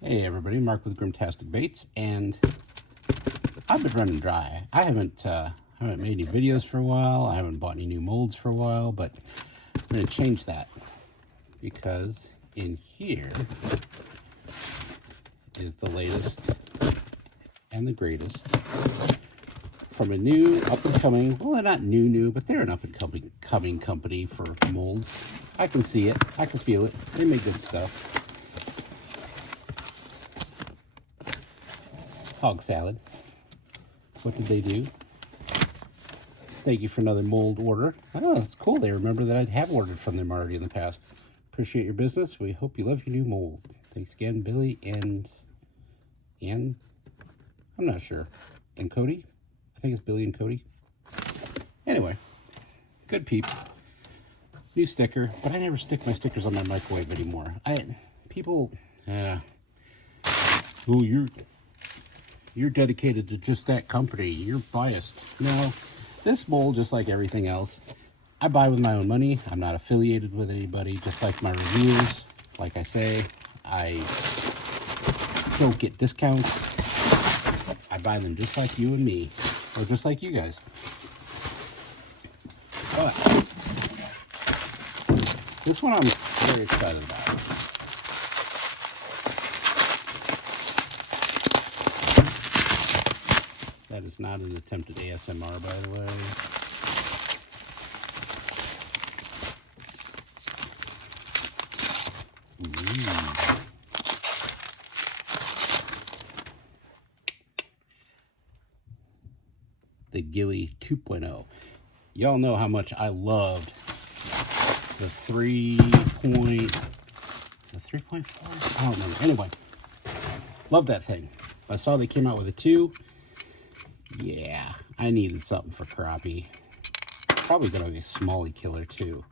Hey everybody, Mark with Grimtastic Baits, and I've been running dry. I haven't made any videos for a while. I haven't bought any new molds for a while, but I'm going to change that because in here is the latest and the greatest from a new up-and-coming, well, they're not new, but they're an up-and-coming company for molds. I can see it. I can feel it. They make good stuff. Hog Salad. What did they do? Thank you for another mold order. Oh, that's cool. They remember that I have ordered from them already in the past. Appreciate your business. We hope you love your new mold. Thanks again, Billy and I'm not sure. And Cody? I think it's Billy and Cody. Anyway, good peeps. New sticker, but I never stick my stickers on my microwave anymore. People, oh, you're dedicated to just that company. You're biased. No, this mold, just like everything else, I buy with my own money. I'm not affiliated with anybody. Just like my reviews, like I say, I don't get discounts. I buy them just like you and me, or just like you guys. But this one I'm very excited about. That is not an attempt at ASMR, by the way. Ooh. The Gillie 2.0. Y'all know how much I loved the 3.4? I don't remember. Anyway, love that thing. I saw they came out with a 2. Yeah, I needed something for crappie. Probably going to be a smallie killer too.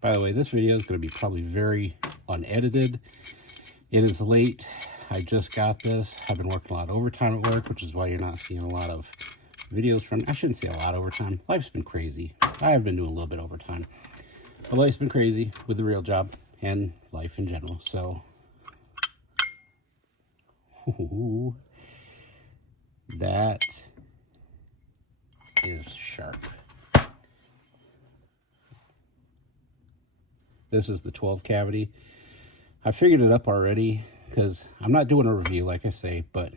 By the way, this video is going to be probably very unedited. It is late. I just got this. I've been working a lot of overtime at work, which is why you're not seeing a lot of videos from... I shouldn't say a lot of overtime. Life's been crazy. I have been doing a little bit of overtime. But life's been crazy with the real job and life in general. So... Ooh. That is sharp. This is the 12 cavity. I figured it up already because I'm not doing a review, like I say, but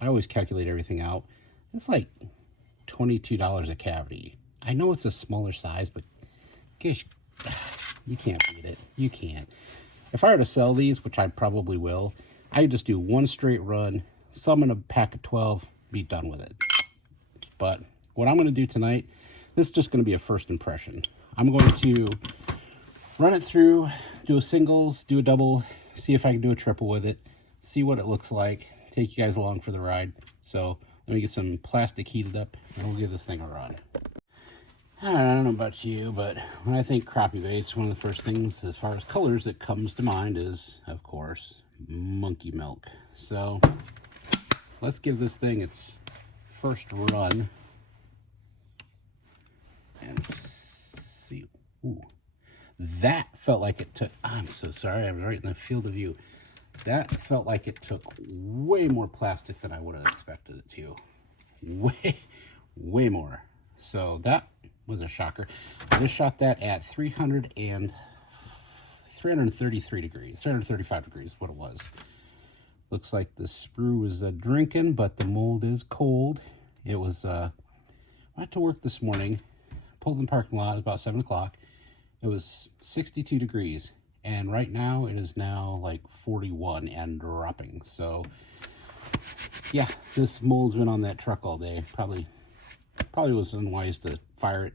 I always calculate everything out. It's like $22 a cavity. I know it's a smaller size, but gosh, you can't beat it. You can't. If I were to sell these, which I probably will, I just do one straight run, some in a pack of 12, be done with it. But what I'm going to do tonight, this is just going to be a first impression. I'm going to run it through, do a singles, do a double, see if I can do a triple with it, see what it looks like, take you guys along for the ride. So let me get some plastic heated up and we'll give this thing a run. I don't know about you, but when I think crappie baits, one of the first things as far as colors that comes to mind is, of course, monkey milk. So let's give this thing its first run and see. Ooh, that felt like it took... I'm so sorry, I was right in the field of view. That felt like it took way more plastic than I would have expected it to. Way more. So that was a shocker. I just shot that at 333 degrees, 335 degrees, what it was. Looks like the sprue is drinking, but the mold is cold. It was, went to work this morning, pulled in the parking lot, it was about 7 o'clock. It was 62 degrees, and right now it is now like 41 and dropping. So, yeah, this mold's been on that truck all day. Probably was unwise to fire it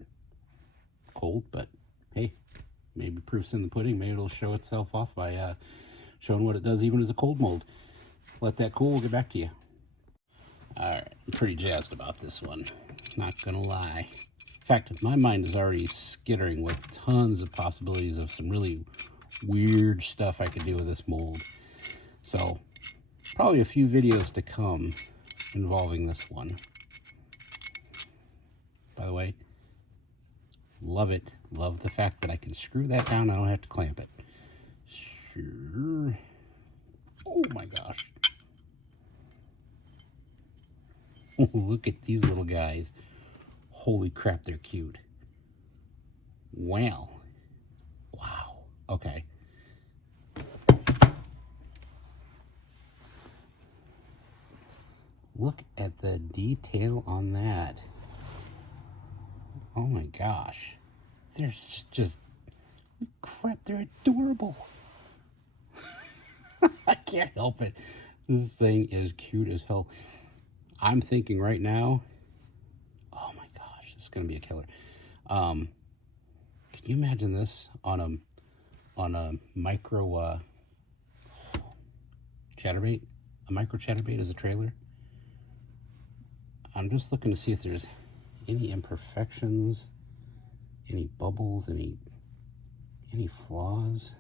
cold, but hey, maybe proof's in the pudding. Maybe it'll show itself off by showing what it does even as a cold mold. Let that cool, we'll get back to you. Alright, I'm pretty jazzed about this one, not gonna lie. In fact, my mind is already skittering with tons of possibilities of some really weird stuff I could do with this mold. So, probably a few videos to come involving this one. By the way, love it. Love the fact that I can screw that down. I don't have to clamp it. Sure. my gosh. Look at these little guys. Holy crap, they're cute. Wow. Wow. Okay. Look at the detail on that. Oh my gosh. They're just, crap, they're adorable. I can't help it. This thing is cute as hell. I'm thinking right now, oh my gosh, this is going to be a killer. Can you imagine this on a micro chatterbait? A micro chatterbait as a trailer? I'm just looking to see if there's any imperfections, any bubbles, any flaws.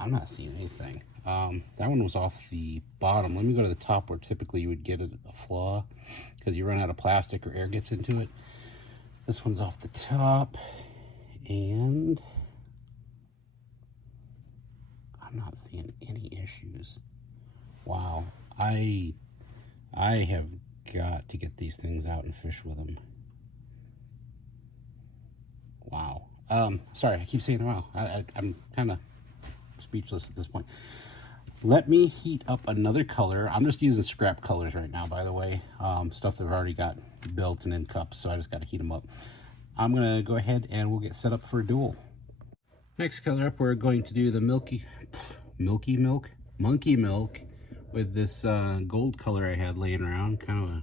I'm not seeing anything. That one was off the bottom. Let me go to the top where typically you would get a flaw because you run out of plastic or air gets into it. This one's off the top, and I'm not seeing any issues. Wow, I have got to get these things out and fish with them. Wow. Sorry, I keep saying wow. I'm kind of speechless at this point. Let me heat up another color. I'm just using scrap colors right now, by the way. Stuff that I've already got built and in cups, so I just got to heat them up. I'm going to go ahead and we'll get set up for a duel. Next color up, we're going to do the monkey milk with this gold color I had laying around, kind of a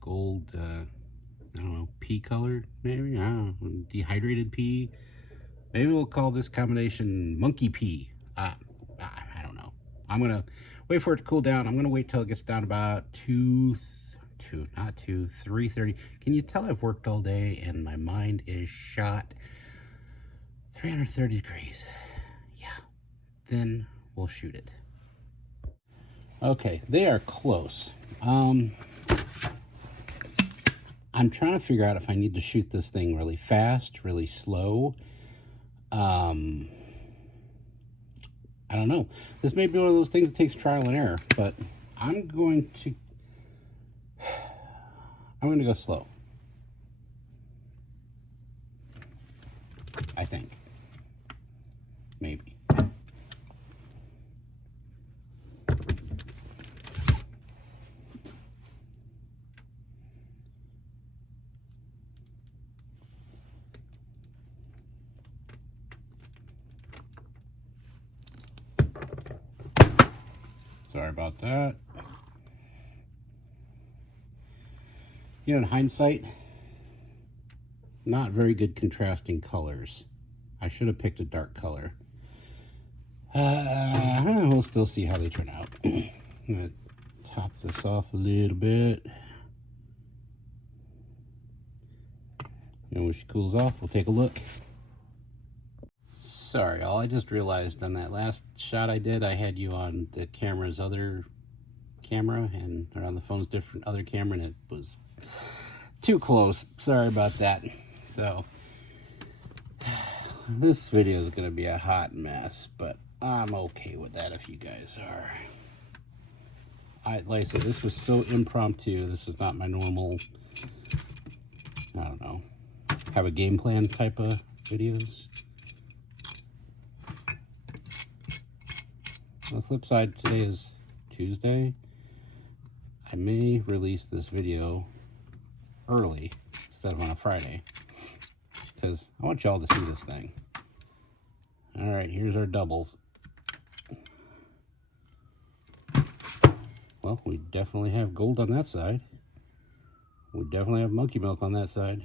gold, I don't know, pea color, maybe? I don't know, dehydrated pea. Maybe we'll call this combination monkey pea. I don't know. I'm going to wait for it to cool down. I'm going to wait till it gets down about 3:30. Can you tell I've worked all day and my mind is shot? 330 degrees. Yeah. Then we'll shoot it. Okay, they are close. I'm trying to figure out if I need to shoot this thing really fast, really slow. I don't know. This may be one of those things that takes trial and error, but I'm going to go slow. I think. Maybe. Sorry about that. You know, in hindsight, not very good contrasting colors. I should have picked a dark color. We'll still see how they turn out. I'm going to top this off a little bit. And when she cools off, we'll take a look. Sorry, all I just realized on that last shot I did, I had you on the camera's other camera, and or on the phone's different other camera, and it was too close. Sorry about that. So this video is going to be a hot mess, but I'm okay with that if you guys are. Like I said, this was so impromptu. This is not my normal, I don't know, have a game plan type of videos. On the flip side, today is Tuesday. I may release this video early instead of on a Friday because I want y'all to see this thing. All right, here's our doubles. Well, we definitely have gold on that side. We definitely have monkey milk on that side.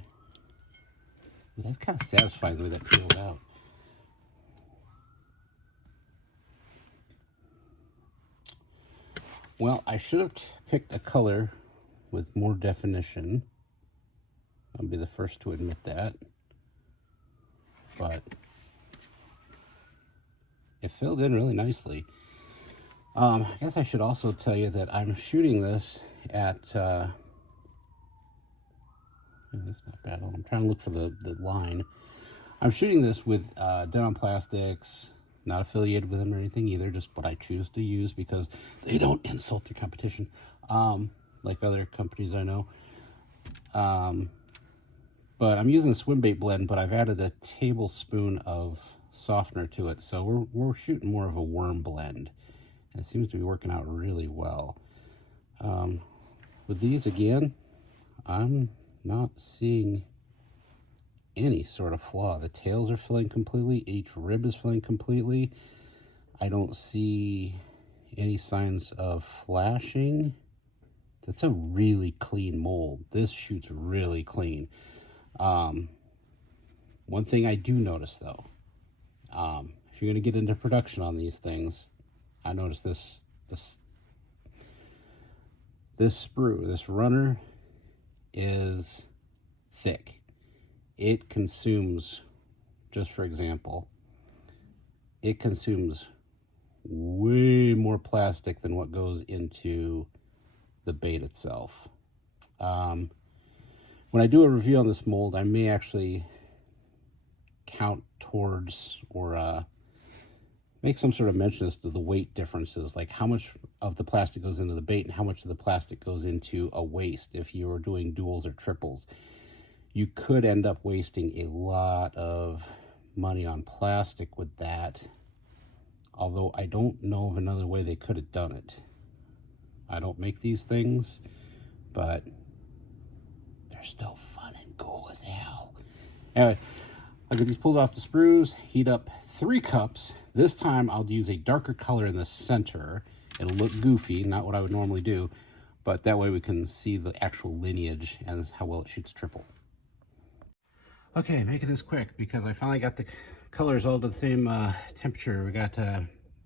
That's kind of satisfying the way that peels out. Well, I should have picked a color with more definition. I'll be the first to admit that. But it filled in really nicely. I guess I should also tell you that I'm shooting this at, that's not bad. I'm trying to look for the line. I'm shooting this with Denon Plastics Not affiliated with them or anything either, just what I choose to use because they don't insult their competition, like other companies I know. But I'm using a swim bait blend, but I've added a tablespoon of softener to it. So we're shooting more of a worm blend. And it seems to be working out really well. With these, again, I'm not seeing any sort of flaw. The tails are filling completely. Each rib is filling completely. I don't see any signs of flashing. That's a really clean mold. This shoots really clean. One thing I do notice though, if you're going to get into production on these things, I noticed this sprue, this runner is thick. It consumes, just for example, it consumes way more plastic than what goes into the bait itself. When I do a review on this mold, I may actually count towards or make some sort of mention as to the weight differences, like how much of the plastic goes into the bait and how much of the plastic goes into a waste. If you are doing duals or triples, you could end up wasting a lot of money on plastic with that, although I don't know of another way they could have done it. I don't make these things, but they're still fun and cool as hell. Anyway, I'll get these pulled off the sprues, heat up 3 cups. This time I'll use a darker color in the center. It'll look goofy, not what I would normally do, but that way we can see the actual lineage and how well it shoots triple. Okay, making this quick because I finally got the colors all to the same temperature. We got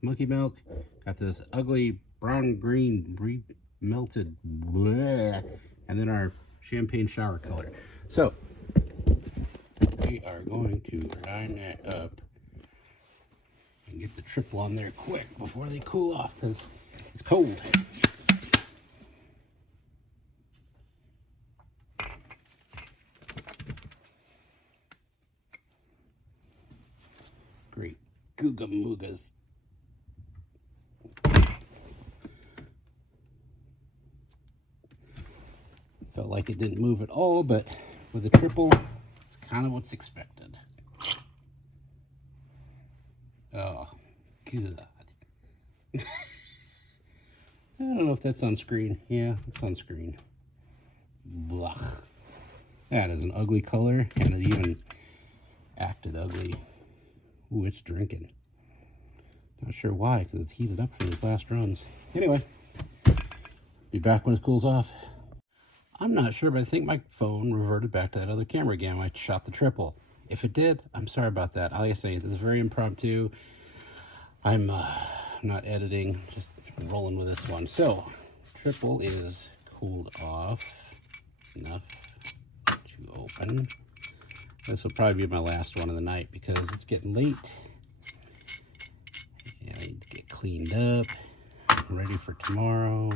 monkey milk, got this ugly brown-green melted bleh, and then our champagne shower color. So we are going to line that up and get the triple on there quick before they cool off because it's cold. Great Googa Moogas. Felt like it didn't move at all, but with a triple, it's kind of what's expected. Oh, God. I don't know if that's on screen. Yeah, it's on screen. Blah. That is an ugly color, and it even acted ugly. Ooh, it's drinking. Not sure why, because it's heated up for these last runs. Anyway, be back when it cools off. I'm not sure, but I think my phone reverted back to that other camera again. I shot the triple. If it did, I'm sorry about that. Like I say, this is very impromptu. I'm not editing, just rolling with this one. So, triple is cooled off enough to open. This will probably be my last one of the night because it's getting late. And I need to get cleaned up, ready for tomorrow.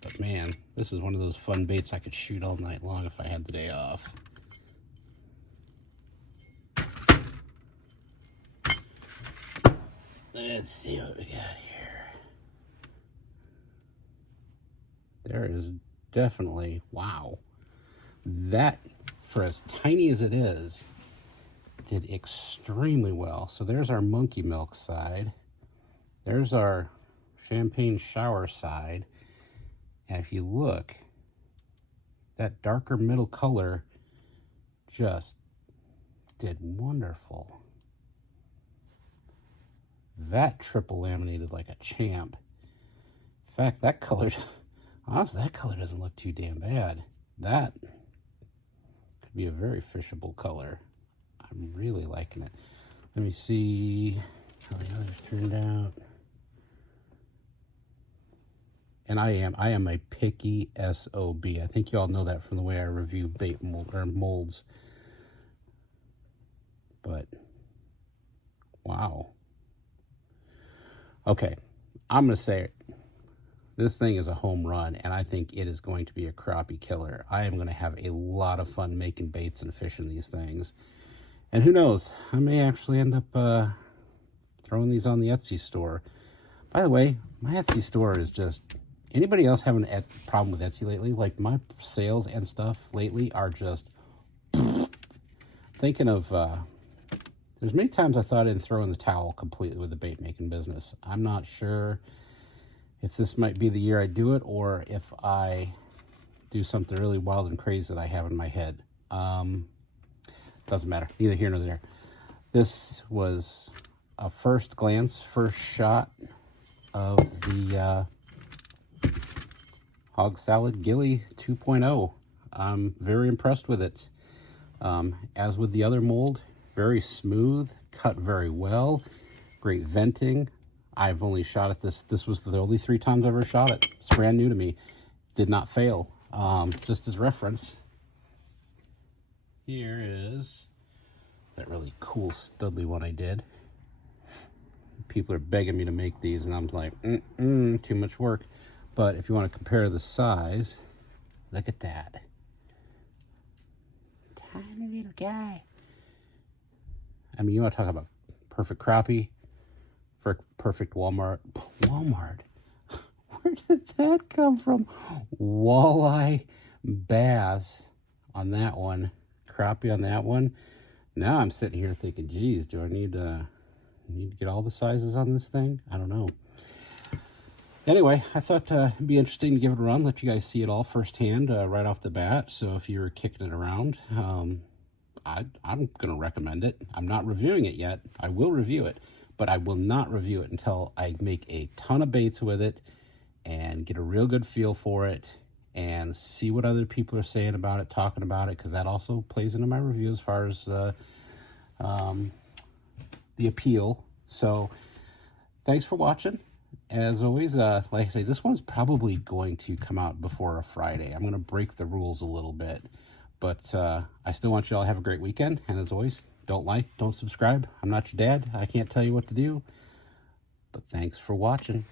But man, this is one of those fun baits I could shoot all night long if I had the day off. Let's see what we got here. There is definitely, wow. That, for as tiny as it is, did extremely well. So there's our monkey milk side. There's our champagne shower side. And if you look, that darker middle color just did wonderful. That triple laminated like a champ. In fact, that color, honestly, that color doesn't look too damn bad. That could be a very fishable color. I'm really liking it. Let me see how the others turned out. And I am a picky SOB. I think you all know that from the way I review bait molds. But, wow. Okay, I'm going to say it. This thing is a home run, and I think it is going to be a crappie killer. I am going to have a lot of fun making baits and fishing these things. And who knows, I may actually end up throwing these on the Etsy store. By the way, my Etsy store is just... Anybody else having a problem with Etsy lately? Like, my sales and stuff lately are just... Thinking of... There's many times I thought I'd throw in the towel completely with the bait making business. I'm not sure if this might be the year I do it, or if I do something really wild and crazy that I have in my head. Doesn't matter. Neither here nor there. This was a first shot of the Hog Salad Gillie 2.0. I'm very impressed with it. As with the other mold, very smooth, cut very well, great venting. I've only shot at this. This was the only 3 times I've ever shot it. It's brand new to me. Did not fail. Just as reference, here is that really cool Studley one I did. People are begging me to make these, and I'm like, too much work. But if you want to compare the size, look at that. Tiny little guy. I mean, you want to talk about perfect crappie, for perfect Walmart. Walmart? Where did that come from? Walleye bass on that one. Crappie on that one. Now I'm sitting here thinking, geez, do I need to get all the sizes on this thing? I don't know. Anyway, I thought it'd be interesting to give it a run, let you guys see it all firsthand right off the bat. So if you're kicking it around, I'm going to recommend it. I'm not reviewing it yet. I will review it, but I will not review it until I make a ton of baits with it and get a real good feel for it and see what other people are saying about it, talking about it, because that also plays into my review as far as the appeal. So thanks for watching. As always, like I say, this one's probably going to come out before a Friday. I'm going to break the rules a little bit. But I still want you all to have a great weekend. And as always, don't like, don't subscribe. I'm not your dad. I can't tell you what to do. But thanks for watching.